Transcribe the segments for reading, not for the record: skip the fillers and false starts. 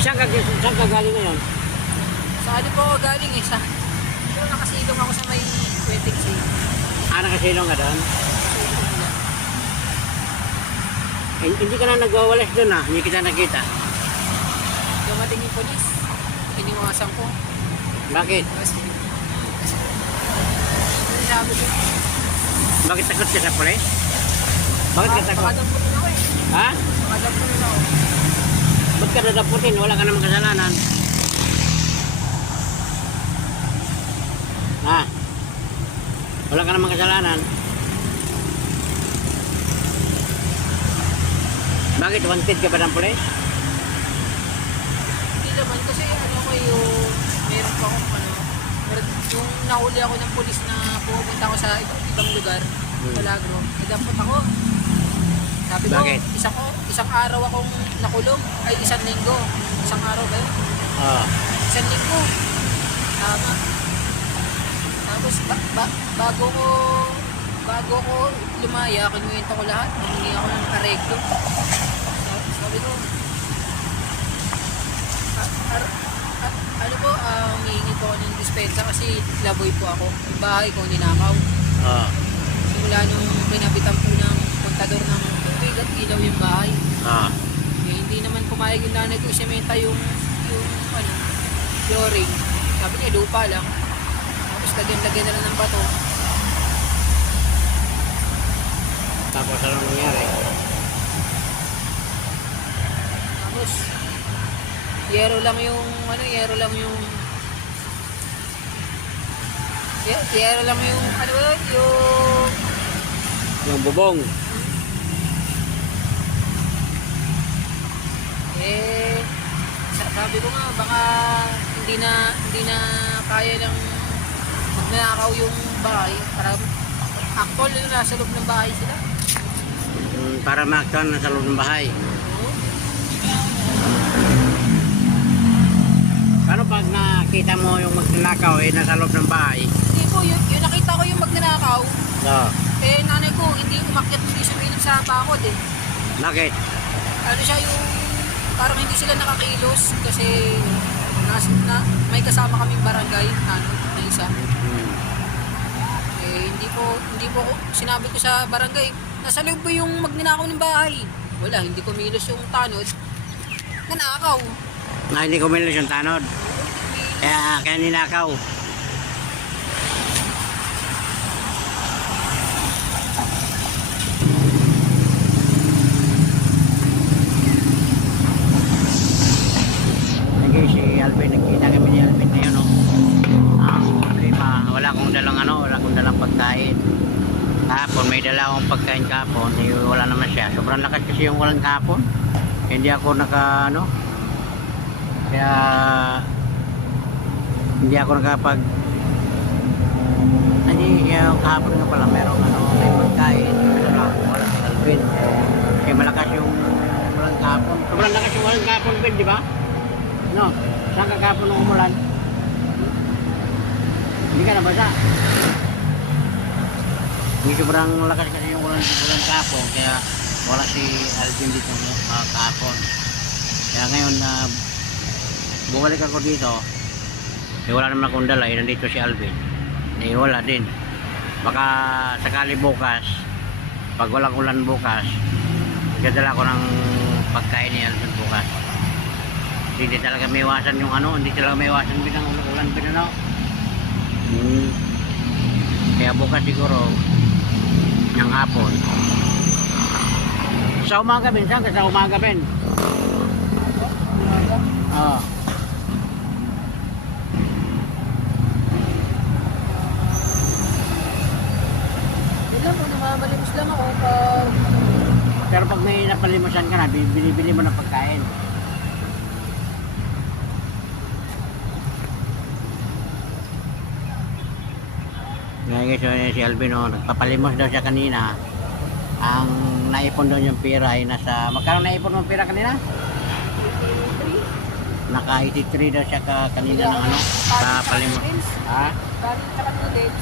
Saan ka galing ngayon? Sa ano po ako galing eh, sa... Pero nakasilong ako sa may wedding scene. Nakasilong ka doon? Hindi ka na nagwawalas doon hindi kita nakita. Dumating yung polis, iniwasan ko. Bakit? Kasi sabi ko, Bakit takot ka sa pulis? Bakit ka takot? makadaputin ako eh. Ha? Makadaputin ako. Ba't ka dadaputin? Wala ka namang kasalanan. Ha? Wala ka namang kasalanan. Bakit? Wanted ka ba ng pulis? Hindi naman kasi ano ko yung meron pa akong ano, yung nahuli ako ng pulis na pupunta ako sa ibang lugar, sa Lagro, nagdampot ako. Sabi ko, Bakit? isang araw akong nakulong, ay isang linggo. Isang araw ba yun? Oo. Isang linggo. Tama. Tapos bago ko lumaya, kinuwento ko lahat, humingi ako ng areglo. Sabi ko, ano po, humingi po ako ng dispensa kasi laboy po ako. Yung bahay ko ninakaw. Oo. Simula nung pinabitan po ng kontador ng tubig at ilaw yung bahay. Oo. Eh, hindi naman pumayag yung nanay ko isementa yung ano, flooring. Sabi niya, lupa lang. Tapos lagyan na lang ng bato. Tapos anong nangyari? Tapos, yero lang yung yero lang yung ano ba yun? Yung bubong. Sabi ko nga, baka hindi na kaya lang magnanakaw yung bahay. Para actual yun, nasa loob ng bahay sila. Para ma-action na sa loob ng bahay. Oo. Paano pag nakita mo yung magnanakaw nasa loob ng bahay? Hindi po, yung nakita ko yung magnanakaw, Oo. nanay ko, hindi umakyat, hindi sumilip sa bakod eh. Bakit? Ano siya yung, parang hindi sila nakakilos kasi may kasama kaming barangay, na isa. Hindi po, sinabi ko sa barangay, nasa loob ba yung magnanakaw ng bahay? Wala, hindi kumilos yung tanod. Nanakaw. Hindi kumilos yung tanod. Kaya ninakaw. Si Alvin, nagkita kami ni Alvin na yun, ang problema, wala akong dalang pagkain. Kahapon, may dala akong pagkain kahapon, wala naman siya. Sobrang lakas kasi yung walang kahapon. Hindi ako kaya hindi ako yung kahapon nga pala, may pagkain. Wala si Alvin. Kasi malakas yung walang kahapon. Sobrang lakas yung walang kahapon, Ben, di ba? No, saan ka kahapon nung umulan? Hindi ka nabasa. Hindi sobrang lakas kasi yung ulan kahapon, kaya wala si Alvin dito kahapon. Kaya ngayon bumalik ako dito, wala naman akong dala, nandito si Alvin. Wala din. Baka sakali bukas, pag walang ulan bukas, dadala ko ng pagkain ni Alvin bukas. Hindi talaga may iwasan yung hindi talaga may iwasan binang ulan binano. Kaya bukas siguro ng hapon. Sa umaga Ben, saan ka sa umaga Ben? Oo. Hindi lang po, namamalimos lang ako Pero pag may napalimusan ka na, bili mo ng pagkain. Ngayon guys, si Alvin nagpapalimos daw siya kanina. Ang naipon doon yung pera ay nasa, magkano naipon mo pera kanina? Naka 83 daw siya kanina ng papalimos. Ha? Galing ka lang noodles.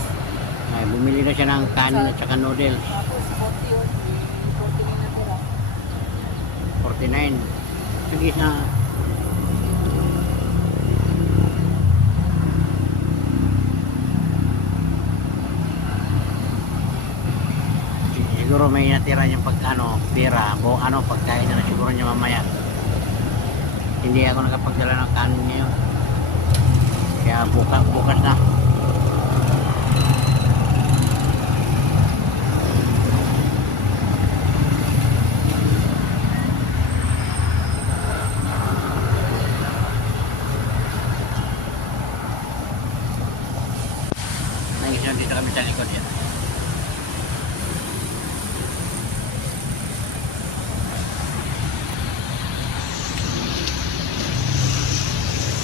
Ay, bumili daw siya ng kanin at saka noodles. Tapos 40 yun, 49 na tira. 49. Sige na. may natira yung pera, pagkain na siguro niya mamaya. Hindi ako nakapagdala ng kanin ngayon. Kaya bukas na. Nangisyon dito kami sa likod yan.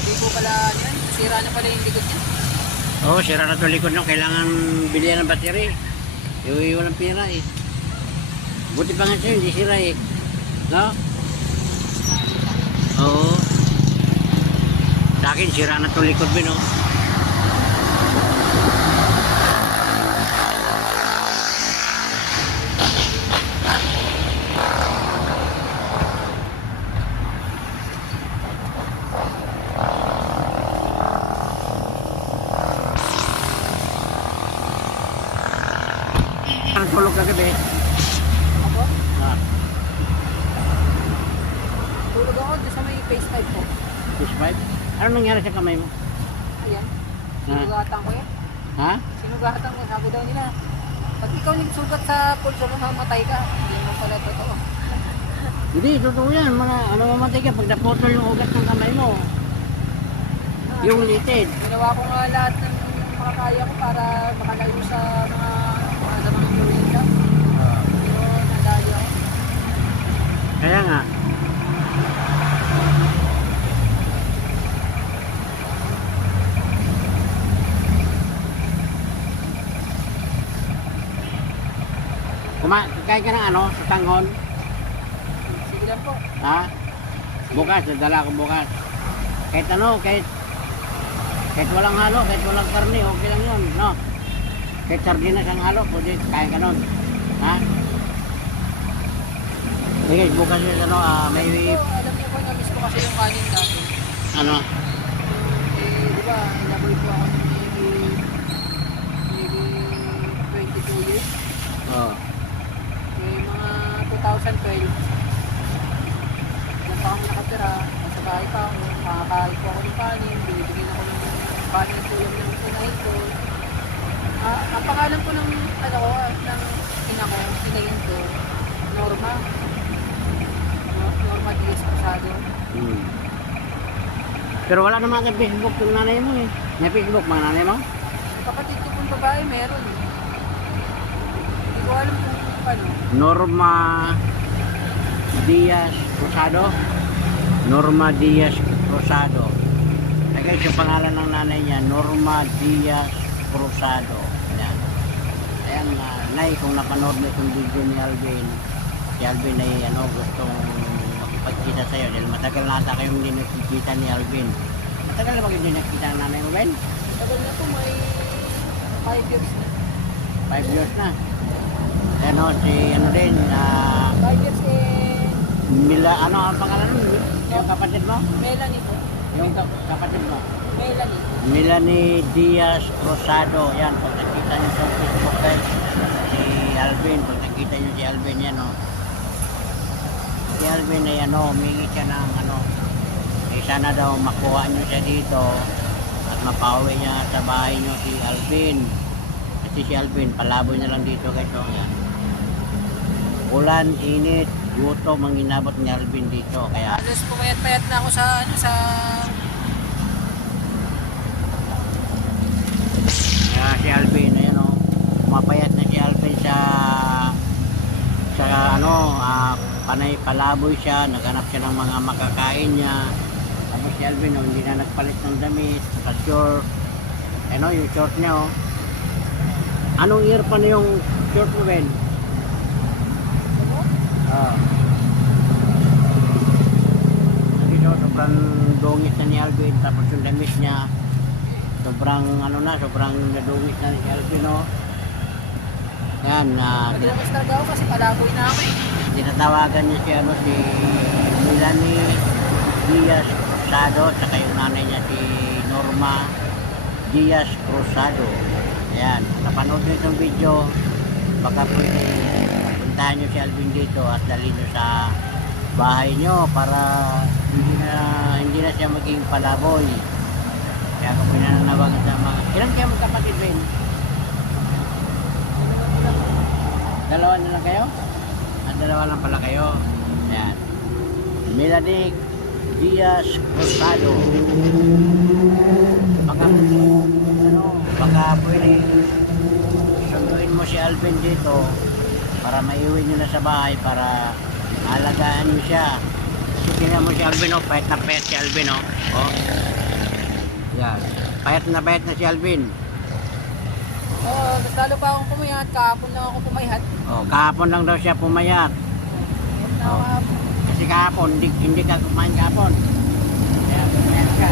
Hindi po pala yan. Sira na pala yung likod niya. Oo, sira na ito likod nyo. Kailangan bilihan ng battery. Walang pera eh. Buti pa nga sa'yo, hindi sira eh. No? Oo. Sa akin, sira na ito likod mo, no? Ang tulog kagabi. Ako? Ah, Tulog ako doon sa may face 5 po. push 5. Ano nangyari sa kamay mo? Ayan. Sinugatan ko yan. Ha? Sinugatan ko. Sabi daw nila, pag ikaw nagsugat sa pulso mo, mamatay ka. Hindi mo pala totoo. Hindi, totoo yan. Mamatay ka pag naputol yung ugat ng kamay mo. Yung litid. Ginawa ko nga lahat ng mga kaya ko para makalayo sa mga namang influenza. Pero nandali ako. Kaya nga. Kain ka ng sa tanghon. Sige lang po. Ha? Bukas, dadala ko bukas. Kahit kahit walang halo, kahit walang karne, okay lang yun, no? Kahit sardinas ang halo, pwede kain ka nun. Ha? Sige, bukas yun, may Alam niyo po, na-miss ko kasi yung kanin dati. ano, Di ba, inaboy po ako ng maybe 22 years. oh, Mga 2012. Diyan pa kami nakatira. Sa bahay pa ako. Makakain po ako ng kanin. Binibigyan ako ng kanin tulong ng sinahin ko. Ang pangalan ko ng ina ko, sinahin ko, Norma. Norma Diaz Pasado. Pero wala naman sa Facebook yung nanay mo eh. May Facebook mga nanay mo? Kapatid ko pong babae, meron. Hindi ko alam kung ano. Norma Diaz Rosado. Norma Diaz Rosado. Guys, yung pangalan ng nanay niya, Norma Diaz Rosado. Ayan. Ayan, nay, kung napanood mo itong video ni Alvin, si Alvin ay gustong makipagkita sa'yo dahil matagal na ata kayong hindi nakikita ni Alvin. Matagal na ba hindi nakikita ang nanay mo, Ben? Tagal na po, may 5 years na. 5 years na. Si din, 5 years Mila, ang pangalan nun? Yung kapatid mo? Melanie po. Yung kapatid mo? Melanie. Melanie Diaz Rosado. Yan, pag nakita nyo sa Facebook guys, si Alvin, pag nakita nyo si Alvin yan, si Alvin ay humingi siya ng sana daw makuha nyo siya dito at mapauwi niya sa bahay nyo si Alvin. Kasi si Alvin, palaboy na lang dito guys. Yan. Ulan, init, gutom ang inabot ni Alvin dito. Kaya Alas pumayat-payat na ako sa si Alvin, mapayat na si Alvin sa panay palaboy siya, naghanap siya ng mga makakain niya. Tapos si Alvin, hindi na nagpalit ng damit, sa short. Yung short niya, Anong year pa na yung short mo, Ben? Sobrang dungis na ni Alvin, tapos yung damit niya sobrang sobrang nadungis na ni Alvin, Yan, naglakas na daw kasi palaboy na ako eh. tinatawagan niya si Melanie Diaz Rosado, saka yung nanay niya si Norma Diaz Rosado. Ayan, napanood nyo itong video, baka pwede puntahan nyo si Alvin dito at dalhin nyo sa bahay nyo para hindi na siya maging palaboy. Kaya ako pinananawagan sa mga... Ilan kayo magkapatid, Ben? Dalawa na lang kayo? At dalawa lang pala kayo. Ayan. Melanie Diaz Rosado. Baka pwede sunduin mo si Alvin dito para maiuwi nyo na sa bahay para alagaan nyo siya. Kasi tingnan mo si Alvin, oh, payat na payat si Alvin, oh. Oh. Yan. Payat na si Alvin. Mas lalo pa akong pumayat. Kahapon lang ako pumayat. Oh, kahapon lang daw siya pumayat. Oh. Kasi kahapon, hindi ka kumain kahapon. Kaya pumayat ka.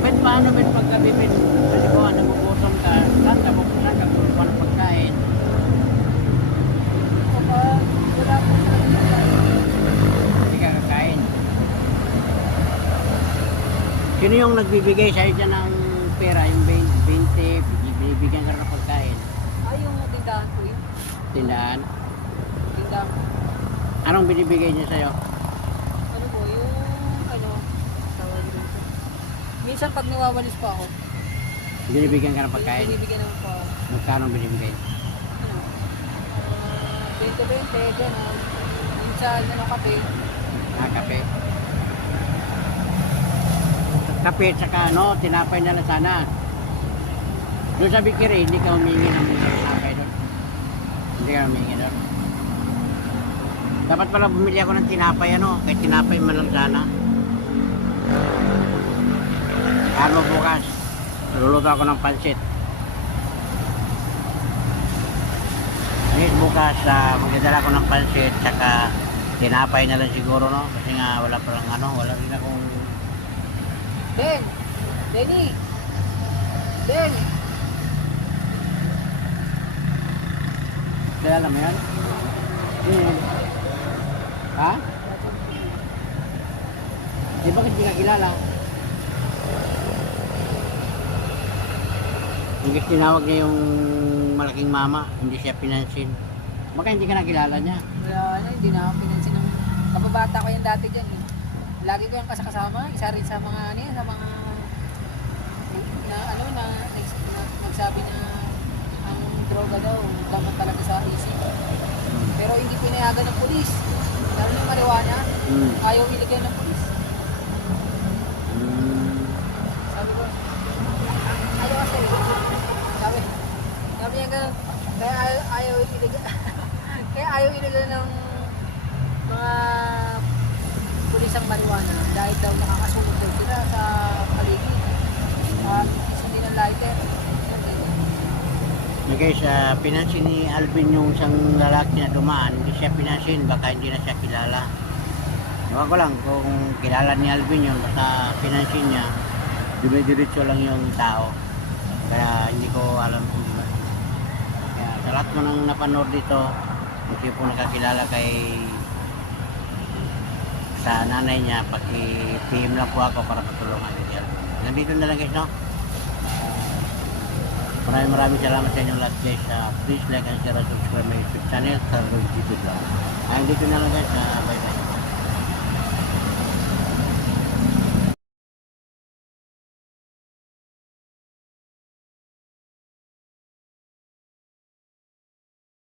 Ben, paano Ben paggabi Ben? Kasi ko, nagugutom ka. Saan ka pupunta ka kung ng pagkain? Kapag wala po sa Hindi ka kakain. Sino yung nagbibigay sa'yo dyan ng pera? Yung 20, binibigyan ka ng pagkain? ay yung tindahan ko yun. Tindahan? Tindahan ko. Anong binibigay niya sa'yo? Ano po, yung ano, tawag dito. Minsan pag nawawalis pa ako, Binibigyan ka ng pagkain? binibigyan naman po ako. Magkano binibigay? Ano, 20-20, gano'n. Minsan, ano, kape. Kape. Kape at saka ano, tinapay na lang sana. Doon sa Bikiri, hindi ka humingi ng tinapay doon. Hindi ka humingi doon. Dapat pala bumili ako ng tinapay ano, kahit tinapay man lang sana. Ano bukas, luluto ako ng pansit. Ngayon bukas, magdadala ako ng pansit, saka tinapay na lang siguro, no? Kasi nga wala pa lang ano, wala rin akong... Ben! Denny! Ben! Kilala mo yan? Ha? Di ba hindi ka kilala? Hindi tinawag niya yung malaking mama, hindi siya pinansin. Baka hindi ka nakilala niya. Wala na, hindi na ako pinansin ng kababata ko yan dati dyan eh. Lagi ko yung kasama, isa rin sa mga ano yan, sa mga na ano na nagsabi na ang droga daw laman talaga sa isip. Pero hindi pinayagan ng pulis. Lalo yung marijuana, ayaw iligay ng pulis. Sabi ko, ayaw kasi. Sabi niya gano'n, kaya ayaw iligay. Kaya ayaw iligay ng mga pulis ang marijuana dahil daw nakakasulog daw sila sa paligid. Hindi ng lighter. Okay, guys, pinansin ni Alvin yung isang lalaki na dumaan, hindi siya pinansin, baka hindi na siya kilala. Ewan ko lang kung kilala ni Alvin yun, basta pinansin niya, dumidiretso lang yung tao. Kaya hindi ko alam kung ba. Kaya sa lahat mo nang napanood dito, kung siya po nakakilala kay sa nanay niya, paki-PM lang po ako para patulungan ni Alvin. Nandito na lang guys, no? Maraming salamat sa inyong lahat guys. Please like and share and subscribe my YouTube channel. Carlos YouTube lang. Dito na lang guys. Bye bye.